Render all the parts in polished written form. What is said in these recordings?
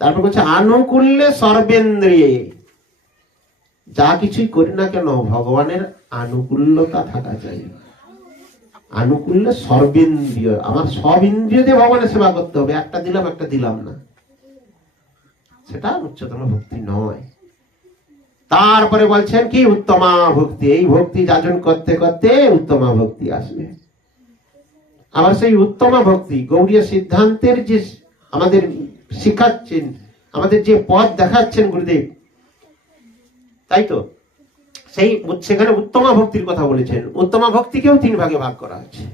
তারপর বলছে আনুকূল্যে সর্বেন্দ্রিয়ে, যা কিছুই করি না কেন ভগবানের আনুকূল্যতা থাকা চাই। আনুকূল্যে সর্বেন্দ্রিয়, আমার সব ইন্দ্রিয় দিয়ে ভগবানের সেবা করতে হবে, একটা দিলাম একটা দিলাম না, সেটা উচ্চতম ভক্তি নয়। তারপরে বলছেন কি উত্তমা ভক্তি, এই ভক্তি যাজন করতে করতে উত্তমা ভক্তি আসবে। আবার সেই উত্তমা ভক্তি গৌড়ীয় সিদ্ধান্তের যে আমাদের শিখাচ্ছেন, আমাদের যে পথ দেখাচ্ছেন গুরুদেব, তাই তো সেই সেখানে উত্তমা ভক্তির কথা বলেছেন। উত্তমা ভক্তিকেও 3 ভাগে ভাগ করা হচ্ছে।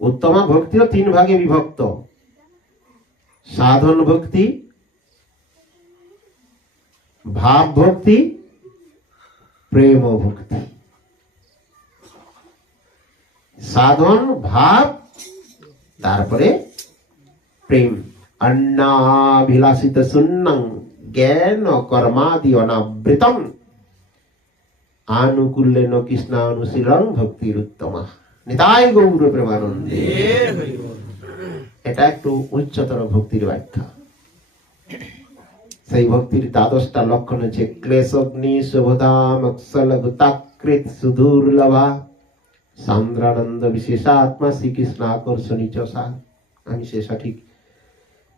উত্তমা ভক্তিও 3 ভাগে বিভক্ত, সাধন ভক্তি, ভাব ভক্তি, প্রেম ভক্তি। সাধন, ভাব, তারপরে প্রেম। অন্নাভিলাষিত শূন্যং জ্ঞান কর্মাদি অনাবৃতম আনুকূল্যেন কৃষ্ণানুশীলং ভক্তির উত্তমা। নিতাই গৌর প্রেমানন্দে। এটা একটু উচ্চতর ভক্তির ব্যাখ্যা। সেই ভক্তির 12টা লক্ষণ হচ্ছে ক্লেশগ্নি শুভধাম অক্ষলগুতাকৃত সুদুর্লভা সান্দ্রানন্দ বিশেষাত্মা শ্রীকৃষ্ণ আকর্ষণী চষা। আমি সে সঠিক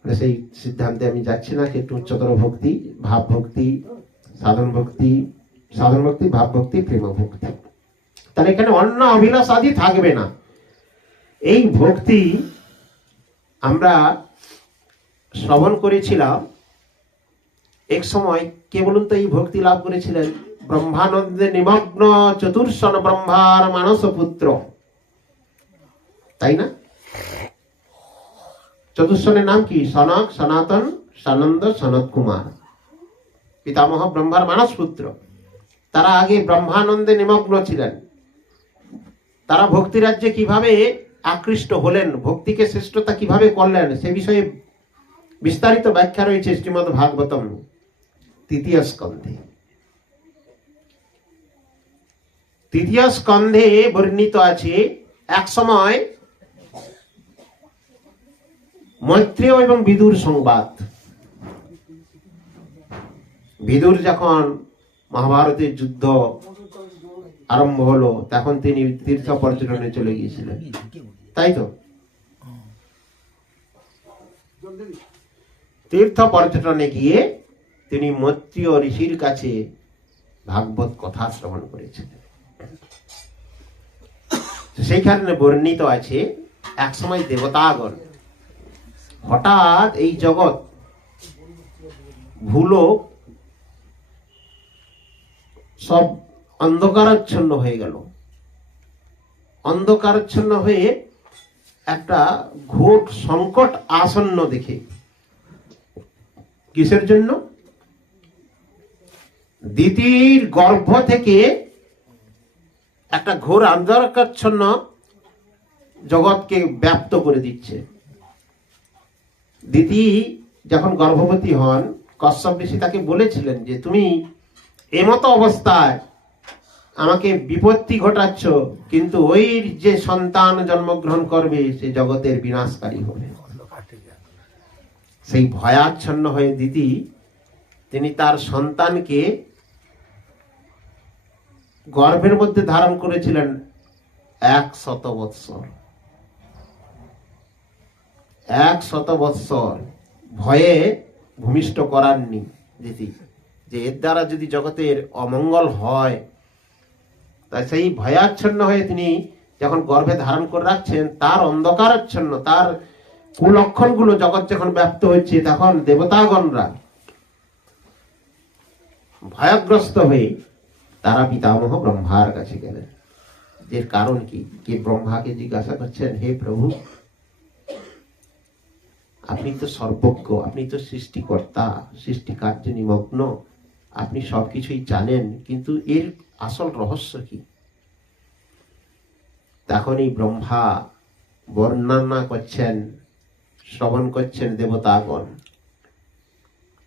সেই সিদ্ধান্তে আমি যাচ্ছি না, একটু উচ্চতর ভক্তি, ভাব ভক্তি, সাধন ভক্তি, সাধন ভক্তি, ভাব ভক্তি, প্রেম ভক্তি। তাহলে এখানে অন্য অভিলাষ আদি থাকবে না। এই ভক্তি আমরা শ্রবণ করেছিলাম এক সময়। কে বলুন তো এই ভক্তি লাভ করেছিলেন? ব্রহ্মানন্দে নিমগ্ন চতুর্শন ব্রহ্মার মানস পুত্র, তাই না? চতুর্শনের নাম কি? সনক, সনাতন, সানন্দ, সনত কুমার, পিতামহ ব্রহ্মার মানস পুত্র। তারা আগে ব্রহ্মানন্দে নিমগ্ন ছিলেন। তারা ভক্তি রাজ্যে কিভাবে আকৃষ্ট হলেন, ভক্তিকে শ্রেষ্ঠতা কিভাবে করলেন, সে বিষয়ে বিস্তারিত ব্যাখ্যা রয়েছে শ্রীমদ্ ভাগবতম 3য় স্কন্ধে। 3য় স্কন্ধে বর্ণিত আছে এক সময় মৈত্রেয় এবং বিদুর সংবাদ। বিদুর যখন মহাভারতের যুদ্ধ আরম্ভ হলো তখন তিনি তীর্থ পর্যটনে চলে গিয়েছিলেন, তাই তো? তীর্থ পর্যটনে গিয়ে তিনি মৈত্রেয় ঋষির কাছে ভাগবত কথা শ্রবণ করেছিলেন। সেইখানে বর্ণিত আছে এক সময় দেবতাগণ হঠাৎ এই জগৎ ভূলোক সব অন্ধকারাচ্ছন্ন হয়ে গেল। অন্ধকারাচ্ছন্ন হয়ে একটা ঘোর সংকট আসন্ন দেখে। কিসের জন্য? দিতির গর্ভ থেকে একটা ঘোর অন্ধকারাচ্ছন্ন জগৎকে ব্যাপ্ত করে দিচ্ছে। দিতি যখন গর্ভবতী হন, কশ্যপ ঋষি তাকে বলেছিলেন যে তুমি এমতো অবস্থায় আমাকে বিপত্তি ঘটাচ্ছ, কিন্তু ওই যে সন্তান জন্মগ্রহণ করবে সে জগতের বিনাশকারী হবে। সেই ভয়াচ্ছন্ন হয়ে দিতি তিনি তার সন্তানকে গর্ভের মধ্যে ধারণ করেছিলেন 100 বৎসর। 100 বৎসর ভয়ে ভূমিষ্ঠ করাননি দিতি, যে এর দ্বারা যদি জগতের অমঙ্গল হয়। তাই সেই ভয়াচ্ছন্ন হয়ে তিনি যখন গর্ভে ধারণ করে রাখছেন, তার অন্ধকারাচ্ছন্ন, তার কুলক্ষণগুলো জগৎ যখন ব্যাপ্ত হচ্ছে, তখন দেবতাগণরা ভয়গ্রস্ত হয়ে তারা পিতামহ ব্রহ্মার কাছে গেলেন। এর কারণ কি? কে ব্রহ্মাকে জিজ্ঞাসা করছেন, হে প্রভু, আপনি তো সর্বজ্ঞ, আপনি তো সৃষ্টিকর্তা, সৃষ্টি কার্যে নিমগ্ন, আপনি সবকিছুই জানেন, কিন্তু এর আসল রহস্য কি? তখনই ব্রহ্মা বর্ণনা করছেন, শ্রবণ করছেন দেবতাগণ।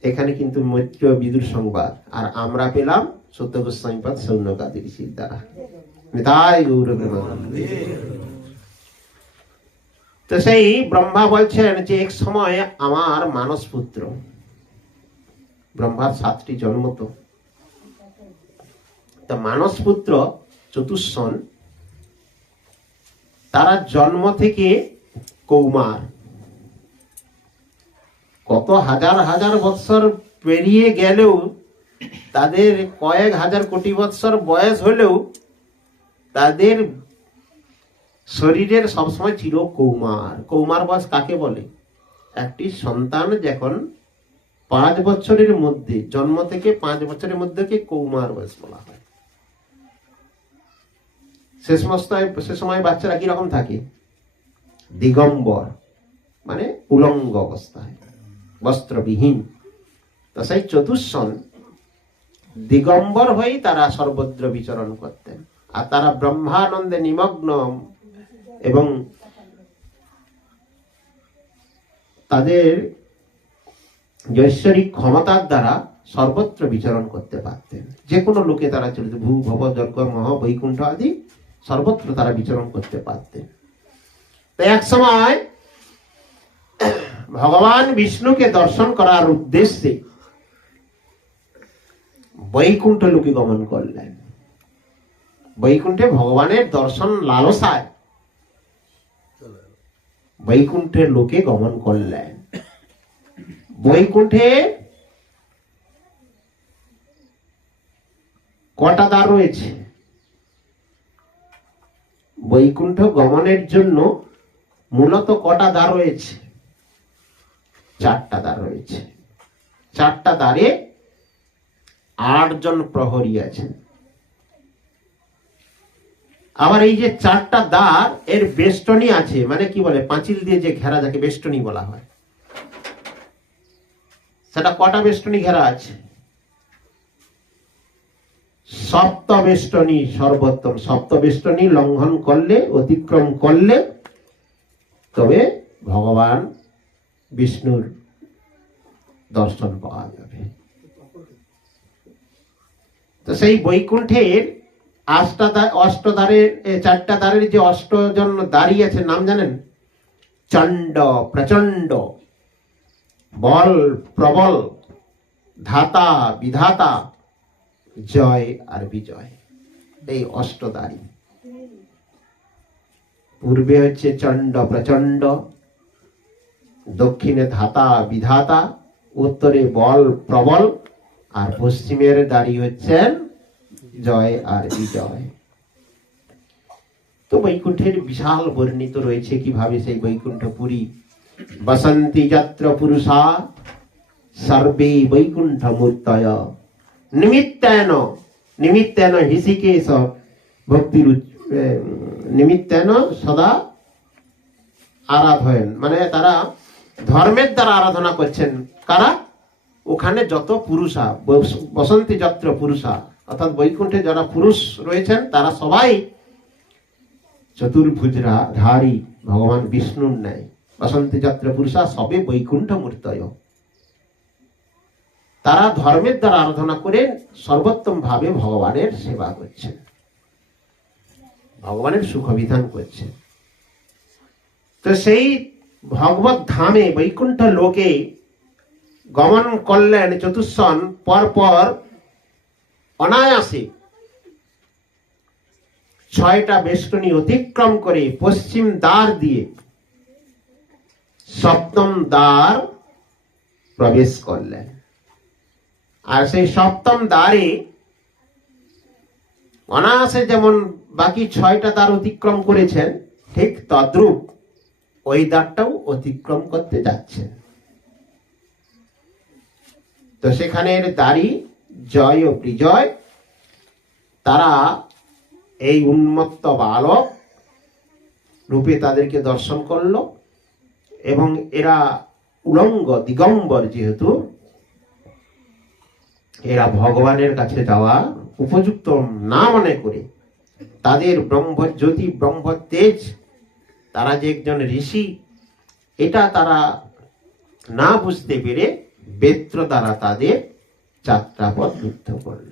এখানে কিন্তু মৈত্রেয় বিদুর সংবাদ, আর আমরা পেলাম সত্য গোস্বামীপাদ সৌনকাদি ঋষির দ্বারা। নিতাই গৌর প্রেমানন্দে। তো সেই ব্রহ্মা বলছেন যে এক সময় আমার মানস পুত্র, ব্রহ্মার 7টি জন্ম, তো মানস পুত্র চতুষ্ষণ, তারা জন্ম থেকে কৌমার, কত হাজার হাজার বৎসর পেরিয়ে গেলেও, তাদের কয়েক হাজার কোটি বৎসর বয়স হলেও তাদের শরীরের সবসময় ছিল কৌমার। কৌমার বয়স কাকে বলে? একটি সন্তান যখন 5 বছরের মধ্যে, জন্ম থেকে 5 বছরের মধ্যে কৌমার বয়স বলা হয়। সে সময় বাচ্চারা কিরকম থাকে? দিগম্বর, মানে উলঙ্গ অবস্থায়, বস্ত্রবিহীন। তো সেই চতুষ্ষণ দিগম্বর হয়েই তারা সর্বত্র বিচরণ করতেন, আর তারা ব্রহ্মানন্দে নিমগ্ন এবং তাদের ঐশ্বরিক ক্ষমতার দ্বারা সর্বত্র বিচরণ করতে পারতেন। যে কোনো লোকে তারা চলতে, ভূ ভব যজ্ঞ মহ বৈকুণ্ঠ আদি সর্বত্র তারা বিচরণ করতে পারতেন। তাই এক সময় ভগবান বিষ্ণুকে দর্শন করার উদ্দেশ্যে বৈকুণ্ঠ লোকে গমন করলেন। বৈকুণ্ঠে ভগবানের দর্শন লালসায় বৈকুণ্ঠের লোকে গমন করলেন। বৈকুণ্ঠে কটা দ্বার রয়েছে? বৈকুণ্ঠ গমনের জন্য মূলত কটা দ্বার রয়েছে? 4টা দ্বার রয়েছে। 4টা দ্বারে 8 জন প্রহরী আছেন। আবার এই যে 4টা দ্বার, এর বেষ্টনী আছে, মানে কি বলে, পাঁচিল দিয়ে যে ঘেরা, যাকে বেষ্টনী বলা হয়। সেটা কটা বেষ্টনী ঘেরা আছে? সপ্তবেষ্টনী সর্বোত্তম। সপ্তবেষ্টনী লঙ্ঘন করলে, অতিক্রম করলে তবে ভগবান বিষ্ণুর দর্শন পাওয়া যাবে। তো সেই বৈকুণ্ঠের অষ্টদ্বারের 4টা দ্বারের যে 8 জন দ্বারী আছে, নাম জানেন? চণ্ড, প্রচণ্ড, বল প্রবল, ধাতা বিধাতা, জয় আর বিজয়। এই 8 দ্বারী। পূর্বে হচ্ছে চণ্ড প্রচণ্ড, দক্ষিণে ধাতা বিধাতা, উত্তরে বল প্রবল, আর পশ্চিমের দ্বারী হচ্ছেন জয় আর বিজয়। তো বৈকুণ্ঠের বিশাল বর্ণিত রয়েছে কিভাবে সেই বৈকুণ্ঠপুরী। বসন্তি যত্র পুরুষা সর্বে বৈকুণ্ঠ মূর্তয় নিমিত্তেন নিমিত্তেন হৃষিকেশ ভক্তির নিমিত্তেন সদা আরাধয়ন, মানে তারা ধর্মের দ্বারা আরাধনা করছেন। কারা? ওখানে যত পুরুষা, বসন্তি যত্র পুরুষা, অর্থাৎ বৈকুণ্ঠে যারা পুরুষ রয়েছেন তারা সবাই চতুর্ভুজধারী ভগবান বিষ্ণুর ন্যায়। বসন্তি যত্র পুরুষা সবে বৈকুণ্ঠ মূর্তয়। তারা ধর্মের দ্বারা আরাধনা করে সর্বোত্তম ভাবে ভগবানের সেবা করছেন, ভগবানের সুখ বিধান করছেন। তো সেই ভগবত ধামে বৈকুণ্ঠ লোকে গমন করলেন চতুষ্ষণ। পরপর অনায়াসে 6টা বেষ্টনী অতিক্রম করে পশ্চিম দ্বার দিয়ে 7ম দ্বার প্রবেশ করলেন। আর সেই 7ম দ্বারে অনায়াসে যেমন বাকি 6টা দ্বার অতিক্রম করেছেন, ঠিক তদ্রূপ ওই দ্বারটাও অতিক্রম করতে যাচ্ছেন। তো সেখানের দ্বারী জয় ও বিজয়, তারা এই উন্মত্ত বালক রূপে তাদেরকে দর্শন করল, এবং এরা উলঙ্গ দিগম্বর, যেহেতু এরা ভগবানের কাছে যাওয়া উপযুক্ত না মনে করে তাদের ব্রহ্মজ্যোতি ব্রহ্ম তেজ, তারা যে একজন ঋষি, এটা তারা না বুঝতে পেরে বেত্র দ্বারা তাদের যাত্রাপথ রুদ্ধ করল,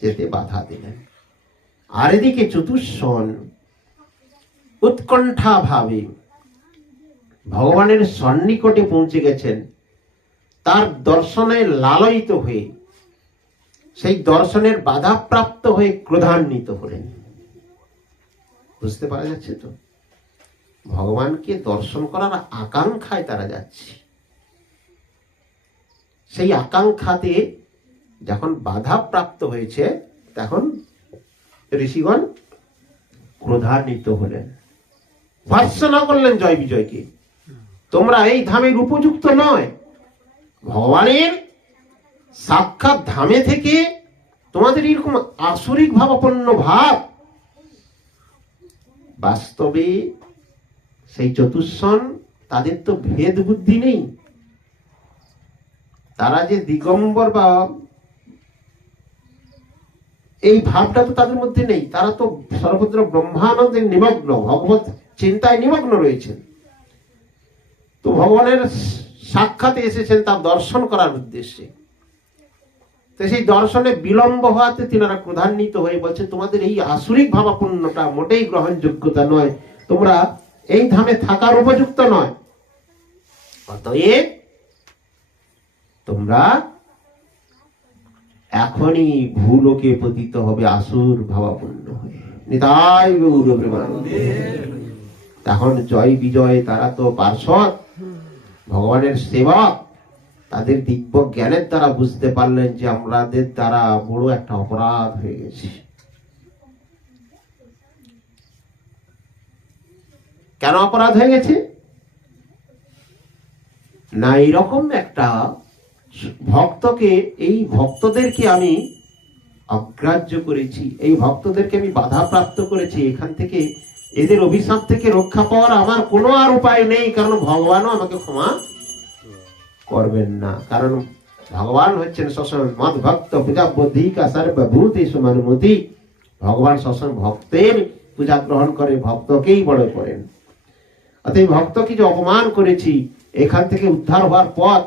যেতে বাধা দিলেন। আর এদিকে চতুষ্ষণ উৎকণ্ঠা ভাবে ভগবানের সন্নিকটে পৌঁছে গেছেন, তার দর্শনে লালয়িত হয়ে, সেই দর্শনের বাধাপ্রাপ্ত হয়ে ক্রোধান্বিত হলেন। বুঝতে পারা যাচ্ছে তো? ভগবানকে দর্শন করার আকাঙ্ক্ষায় তারা যাচ্ছে, সেই আকাঙ্ক্ষাতে যখন বাধাপ্রাপ্ত হয়েছে তখন ঋষিগণ ক্রোধান্বিত হলেন, ভর্ৎসনা করলেন জয় বিজয়কে। তোমরা এই ধামের উপযুক্ত নয়, ভগবানের সাক্ষাৎ ধামে থেকে তোমাদের এরকম আসরিক ভাবাপন্ন ভাব। বাস্তবে সেই চতুষ্ষণ, তাদের তো ভেদ বুদ্ধি নেই, তারা যে দিগম্বর বা এই ভাবটা তো তাদের মধ্যে নেই। তারা তো সর্বত্র ব্রহ্মানন্দের নিমগ্ন, ভগবত চিন্তায় নিমগ্ন রয়েছেন। তো ভগবানের সাক্ষাতে এসেছেন তার দর্শন করার উদ্দেশ্যে। তো সেই দর্শনে বিলম্ব হওয়াতে তিনারা ক্রোধান্বিত হয়ে বলছে, তোমাদের এই আসুরিক ভাবাপন্নটা মোটেই গ্রহণযোগ্যতা নয়, তোমরা এই ধামে থাকার উপযুক্ত নয়। অতএব তোমরা এখনই ভূলোকে পতিত হবে আসুর ভাবাপন্ন হয়ে। নিতাই গৌর প্রেমানন্দে। তখন জয় বিজয়, তারা তো পার্শ্বদ, ভগবানের সেবক, তাদের দিব্য জ্ঞানের দ্বারা বুঝতে পারলেন যে আমাদের দ্বারা বড় একটা অপরাধ হয়ে গেছে। কেন অপরাধ হয়ে গেছে? না, এইরকম একটা ভক্তকে, এই ভক্তদেরকে আমি অগ্রাহ্য করেছি, এই ভক্তদেরকে আমি বাধাপ্রাপ্ত করেছি। এখান থেকে, এদের অভিশাপ থেকে রক্ষা পাওয়ার আমার কোনো আর উপায় নেই, কারণ ভগবানও আমাকে ক্ষমা করবেন না। কারণ ভগবান হচ্ছেন সবসময় মদ ভক্ত পূজা বধিকা সর্বভূতি সুমানুমতি। ভগবান সবসময় ভক্তের পূজা গ্রহণ করে, ভক্তকেই বড় করেন। অতএব ভক্তকে যে অপমান করেছি, এখান থেকে উদ্ধার হওয়ার পথ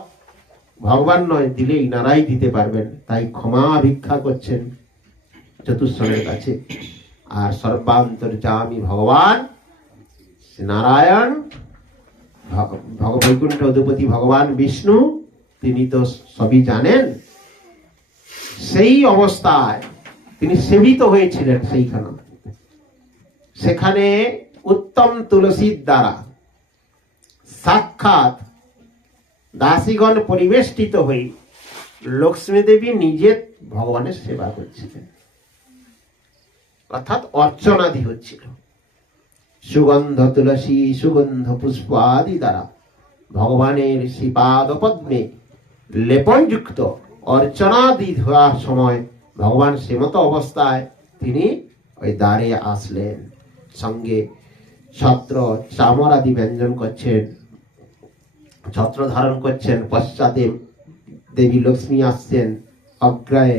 ভগবান নয়, দিলেই নারাই দিতে পারবেন। তাই ক্ষমা ভিক্ষা করছেন চতুষ্ষণের কাছে। আর সর্বান্তর্যামী ভগবান নারায়ণ, বৈকুণ্ঠ অধিপতি ভগবান বিষ্ণু, তিনি তো সবই জানেন। সেই অবস্থায় তিনি সেবিত হয়েছিলেন সেইখানে। সেখানে উত্তম তুলসীর দ্বারা সাক্ষাৎ দাসীগণ পরিবেষ্টিত হয়ে লক্ষ্মী দেবী নিজে ভগবানের সেবা করছিলেন, অর্থাৎ অর্চনাদি হচ্ছিল। সুগন্ধ তুলসী, সুগন্ধ পুষ্প আদি দ্বারা ভগবানের শ্রীপাদ পদ্মে লেপনযুক্ত অর্চনাদি হওয়ার সময় ভগবান শ্রীমত অবস্থায় তিনি ওই দ্বারে আসলেন। সঙ্গে ছত্র চামর আদি ব্যঞ্জন করছেন, ছত্র ধারণ করছেন। পশ্চাতে দেবী লক্ষ্মী আসছেন, অগ্রায়ে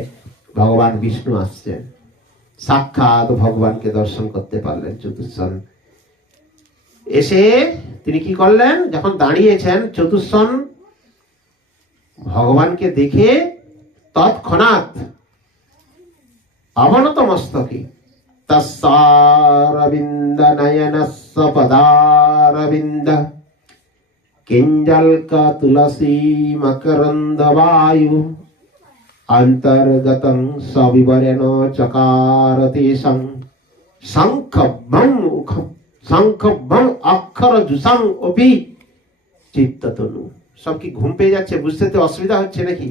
ভগবান বিষ্ণু আসছেন। সাক্ষাৎ ভগবানকে দর্শন করতে পারলেন চতুষ্ষণ। এসে তিনি কি করলেন, যখন দাঁড়িয়েছেন চতুষ্ষণ ভগবানকে দেখে তৎক্ষণাৎ অবনত মস্তকে তস্যারবিন্দ নয়নস্য পদারবিন্দ কিঞ্জলকা তুলসী মকরন্দ বায়ু অন্তর্গতং সবিবরেণ চকারতে শঙ্খভং অক্ষর জুসং অপি চিত্ততনু। সব কি ঘুম পেয়ে যাচ্ছে? বুঝতে তো অসুবিধা হচ্ছে নাকি?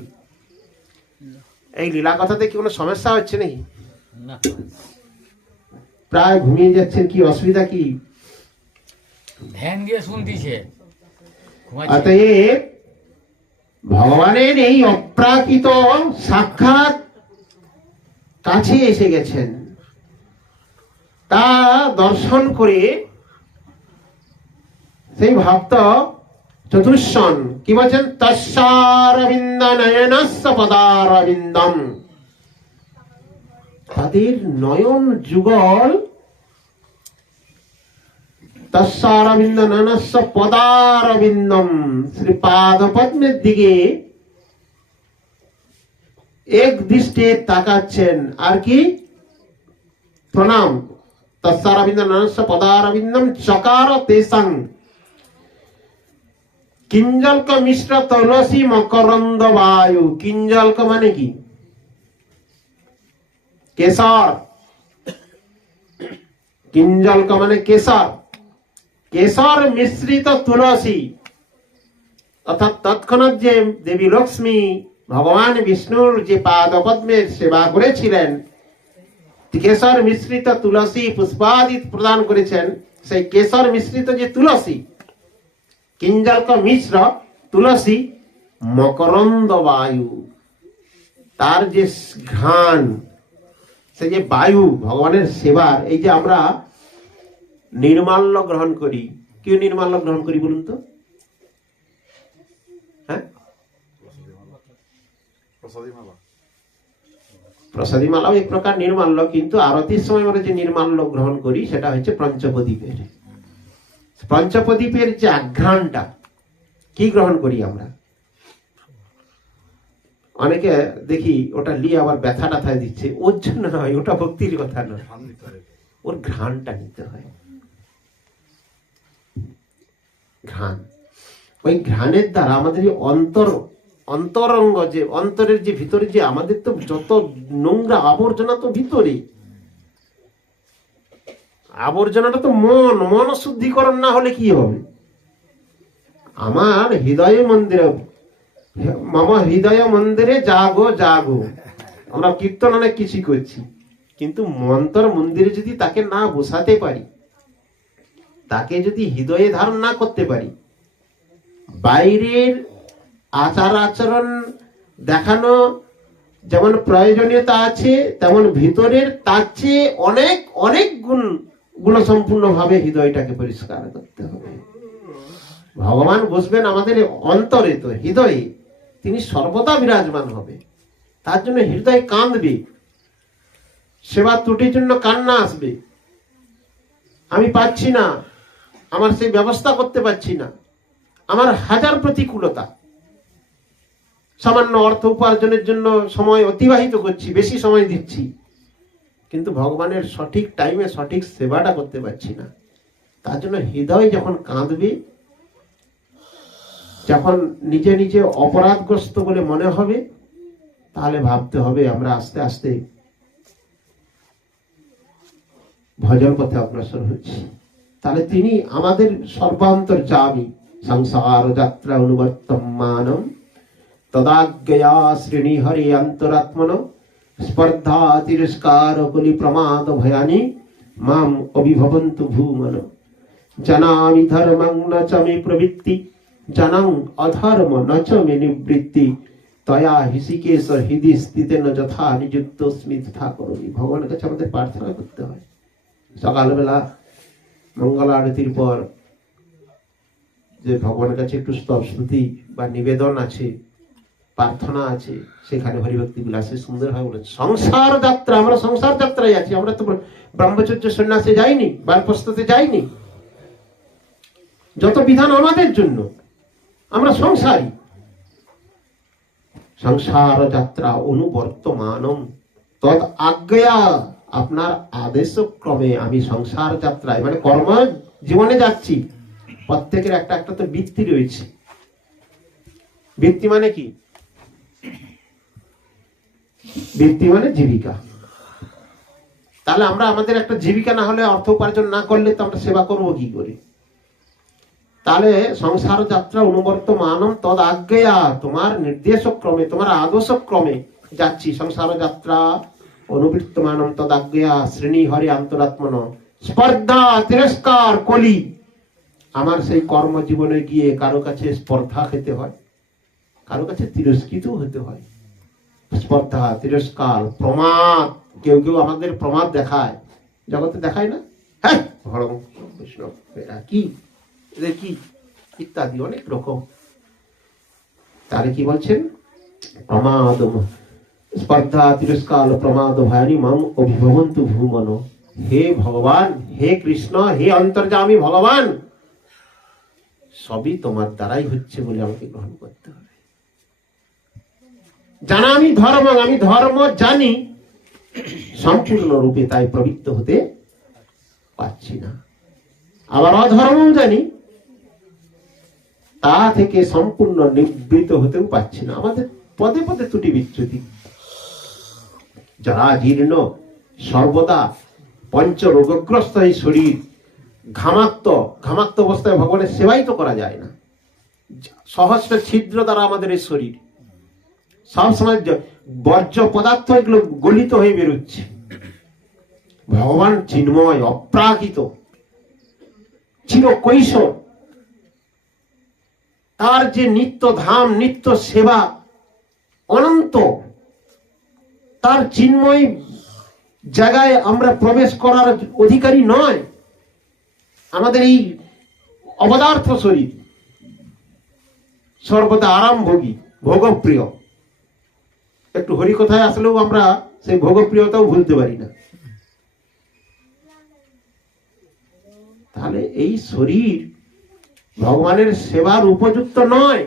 এই লীলা কথাতে কি কোনো সমস্যা হচ্ছে নাকি? প্রায় ঘুমিয়ে যাচ্ছেন, কি অসুবিধা কি? ধ্যান দিয়ে শুনতিছে। অতএব ভগবানের এই অপ্রাকৃত সাক্ষাৎ কাছে এসে গেছেন, তা দর্শন করে সেই ভক্ত চতুষ্ষণ কি বলছেন, তস্যারবিন্দ নয়নস্য পদারবিন্দম। তাদের নয়ন যুগল তস্যারবিন্দ নয়নস্য পদারবিন্দম, শ্রীপাদ পদ্মের দিকে এক দৃষ্টে তাকাচ্ছেন। আর কি? প্রণাম। তস্যারবিন্দ নয়নস্য পদারবিন্দম চকার তেসং। কিঞ্জলক মিশ্র তুলসী মকরন্দ বায়ু। কিঞ্জলক মানে কি? কেশর। কিঞ্জলক মানে কেশর। কেশর মিশ্রিত তুলসী, অর্থাৎ তৎক্ষণাৎ যে দেবী লক্ষ্মী ভগবান বিষ্ণুর যে পাদপদ্মের সেবা করেছিলেন, কেশর মিশ্রিত তুলসী পুষ্পাদি প্রদান করেছেন, সেই কেশর মিশ্রিত যে তুলসী, কিঞ্জলক মিশ্র তুলসী মকরন্দ বায়ু, তার যে ঘ্রাণ, সে যে বায়ু ভগবানের সেবার, এই যে আমরা নির্মাল্য গ্রহণ করি, কি নির্মাল্য গ্রহণ করি বলুন তো? হ্যাঁ, প্রসাদী মালাও এক প্রকার নির্মাল্য, কিন্তু আরতির সময় আমরা যে নির্মাল্য গ্রহণ করি সেটা হচ্ছে পঞ্চপ্রদীপের। পঞ্চপ্রদীপের যে আঘ্রাণটা কি গ্রহণ করি আমরা? অনেকে দেখি ওটা নিয়ে আবার ব্যথা টাথায় দিচ্ছে, ওর জন্য নয়, ওটা ভক্তির কথা নয়, ওর ঘ্রাণটা নিতে হয়। ঘ্রাণ, ওই ঘ্রাণের দ্বারা আমাদের অন্তরঙ্গ, যে অন্তরের যে ভিতরে যে আমাদের তো যত নোংরা আবর্জনা তো ভিতরে, আবর্জনাটা তো মন শুদ্ধিকরণ না হলে কি হবে? আমার হৃদয় মন্দিরে, মম হৃদয় মন্দিরে জাগো জাগো, আমরা কীর্তন অনেক কিছু করছি, কিন্তু মন্তর মন্দিরে যদি তাকে না বসাতে পারি, তাকে যদি হৃদয়ে ধারণ না করতে পারি, বাইরের আচার আচরণ দেখানো যেমন প্রয়োজনীয়তা আছে, তেমন ভিতরের তার চেয়ে অনেক অনেক গুণসম্পূর্ণ ভাবে হৃদয়টাকে পরিষ্কার করতে হবে। ভগবান বসবেন আমাদের অন্তরে, তো হৃদয়ে তিনি সর্বদা বিরাজমান হবে। তার জন্য হৃদয় কাঁদবে, সেবা ত্রুটির জন্য কান্না আসবে, আমি পাচ্ছি না, আমার সেই ব্যবস্থা করতে পারছি না, আমার হাজার প্রতিকূলতা, সামান্য অর্থ উপার্জনের জন্য সময় অতিবাহিত করছি, বেশি সময় দিচ্ছি, কিন্তু ভগবানের সঠিক টাইমে সঠিক সেবাটা করতে পারছি না। তার জন্য হৃদয় যখন কাঁদবে, যখন নিজে নিজে অপরাধগ্রস্ত বলে মনে হবে, তাহলে ভাবতে হবে আমরা আস্তে আস্তে ভজন পথে অগ্রসর হচ্ছি। তাহলে তিনি আমাদের সর্বান্তর্যামী, সংসার যাত্রা অনুবর্তমানম তদাজ্ঞয়া শ্রেণী হরে অন্তরাত্মন স্পর্ধা তিরস্কার কলি প্রমাদ ভয়ানি মাম অভিভবন্তু ভূমন। জানামি ধর্মং ন চ মে প্রবৃত্তি, জানাং অধর্ম ন চ মে নিবৃত্তি, তয়া হৃষিকেশ হৃদি স্থিতেন যথা নিযুক্তস্মি তথা করোমি। ভগবানের কাছে আমাদের প্রার্থনা করতে হয়। সকালবেলা মঙ্গল আরতির পর যে ভগবানের কাছে একটু স্তব স্তুতি বা নিবেদন আছে, প্রার্থনা আছে, সেখানে হরিভক্তি বিলাসে সুন্দরভাবে বলেছে সংসার যাত্রা, আমরা সংসার যাত্রায় আছি, আমরা তো ব্রহ্মচর্য সন্ন্যাসে যাইনি, বানপ্রস্থতে যাইনি, যত বিধান আমাদের জন্য, আমরা সংসারী। সংসার যাত্রা অনুবর্তমানম তদ আজ্ঞা, আপনার আদেশ ক্রমে আমি সংসার যাত্রায় মানে কর্ম জীবনে যাচ্ছি। প্রত্যেকের একটা একটা তো বৃত্তি রয়েছে। বৃত্তি মানে কি? বৃত্তি মানে জীবিকা। তাহলে আমরা আমাদের একটা জীবিকা না হলে, অর্থ উপার্জন না করলে তো আমরা সেবা করবো কি করে? তাহলে সংসার যাত্রা অনুবর্তমানম তদ আজ্ঞা, তোমার নির্দেশ ক্রমে, তোমার আদর্শ ক্রমে যাচ্ছি। সংসার যাত্রা অনুবর্তমানম তদ আজ্ঞা শ্রেণী হরে অন্তরাত্মন স্পর্ধা তিরস্কার কলি। আমার সেই কর্মজীবনে গিয়ে কারো কাছে স্পর্ধা খেতে হয়, কারো কাছে তিরস্কৃত হতে হয়। স্পর্ধা, তিরস্কার, প্রমাদ, কেউ কেউ আমাদের প্রমাদ দেখায়, জগতে দেখায় না, হ্যাঁ বৈষ্ণব এটা কি, এদের কি ইত্যাদি অনেক রকম। তাহলে কি বলছেন? প্রমাদ, স্পর্ধা, তিরস্কার, প্রমাদ ভয়ানি মাম অভিভবন্তু ভূমন। হে ভগবান, হে কৃষ্ণ, হে অন্তর্যামী ভগবান, সবই তোমার দ্বারাই হচ্ছে বলে আমাকে গ্রহণ করতে হবে। জানা আমি ধর্ম, আমি ধর্ম জানি, সম্পূর্ণ রূপে তাই প্রবৃত্ত হতে পারছি না। আবার অধর্ম জানি, তা থেকে সম্পূর্ণ নিবৃত হতেও পারছি না। আমাদের পদে পদে ত্রুটি বিচ্যুতি, যারা জীর্ণ, সর্বদা পঞ্চ রোগগ্রস্ত এই শরীর, ঘামাক্ত অবস্থায় ভগবানের সেবাই তো করা যায় না। সহস্র ছিদ্র দ্বারা আমাদের এই শরীর, সবসময় বর্জ্য পদার্থ এগুলো গলিত হয়ে বেরোচ্ছে। ভগবান চিন্ময়, অপ্রাকৃত, চির কৈশোর, তার যে নিত্য ধাম, নিত্য সেবা অনন্ত, তার চিন্ময় জায়গায় আমরা প্রবেশ করার অধিকারী নয়। আমাদের এই অপদার্থ শরীর সর্বদা আরামভোগী, ভোগপ্রিয়। একটু হরিকথায় আসলেও আমরা সেই ভোগপ্রিয়তাও ভুলতে পারি না। তাহলে এই শরীর ভগবানের সেবার উপযুক্ত নয়।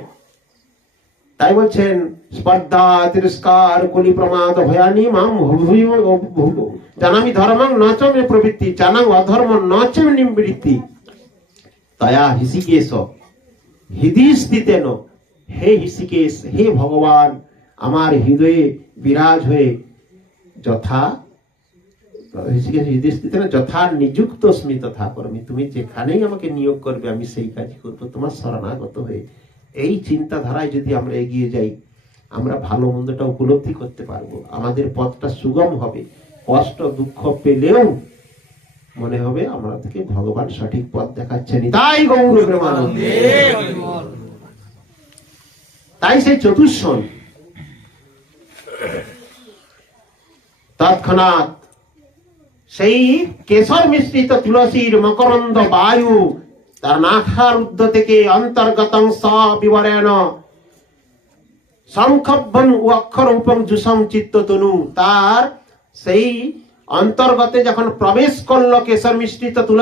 তাই বলছেন, স্পর্ধা তিরস্কার কলি প্রমাদ ভয়ানি মাম জানামি ধর্মং নচ মে প্রবৃত্তি জানাং অধর্ম নচ মে নিবৃত্তি তয়া হৃষিকেশ হৃদয় স্থিতেন। হে হৃষিকেশ, হে ভগবান, আমার হৃদয়ে বিরাজ হয়ে যথা হৃদয় স্থিতেন যথা নিযুক্ত স্মি তথা করমি। তুমি যেখানেই আমাকে নিয়োগ করবে আমি সেই কাজ করবো, তোমার শরণাগত হয়ে। এই চিন্তাধারায় যদি আমরা এগিয়ে যাই, আমরা ভালো মন্দটা উপলব্ধি করতে পারবো, আমাদের পথটা সুগম হবে। কষ্ট দুঃখ পেলেও মনে হবে আমাদেরকে ভগবান সঠিক পথ দেখাচ্ছেন। তাই গৌর প্রেমানন্দে, তাই সেই চতুষ্ষণ তৎক্ষণাৎ সেই কেশর মিশ্রিত তুলসীর মকরন্দ বায়ু তার নাখার ঊর্ধ্ব থেকে অন্তর্গতং সবিবরেণ সংক্ষব্বন অক্ষর উপং জুসং চিত্ত তনু, তার সেই অন্তর্গতে যখন প্রবেশ করলো কেশর মিশ্রিত তুলসী